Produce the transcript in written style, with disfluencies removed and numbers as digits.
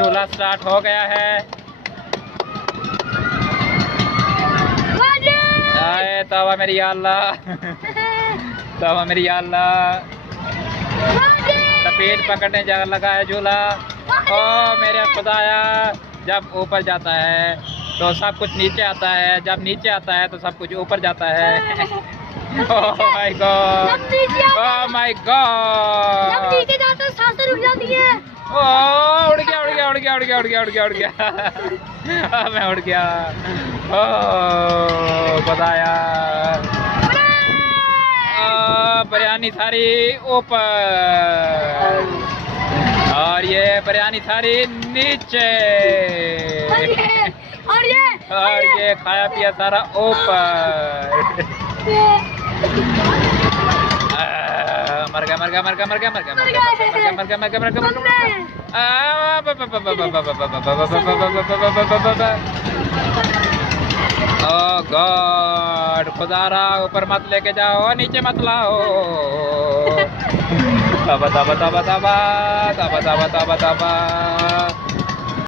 झूला स्टार्ट हो गया है। आए तौबा मेरी या अल्लाह, तौबा मेरी या अल्लाह। स्पीड पकड़ने जा लगा है झूला। ओ मेरे खुदाया, जब ऊपर जाता है तो सब कुछ नीचे आता है, जब नीचे आता है तो सब कुछ ऊपर जाता है। Oh my God, oh my God, जब नीचे जाता है सांसें रुक जाती है। ओह उड़ गया उड़ गया उड़ गया उड़ गया उड़ गया उड़ गया उड़ गया। मैं उड़ गया। ओह खुदाया, बिरयानी सारी ऊपर और ये बिरयानी सारी नीचे और ये खाया पिया सारा ऊपर। मर गया मर गया मर गया मर गया मर गया मर गया मर गया मर गया मर गया मर गया। ओह गॉड, खुदारा ऊपर मत लेके जाओ, नीचे मत लाओ। तबा तबा तबा तबा तबा तबा तबा तबा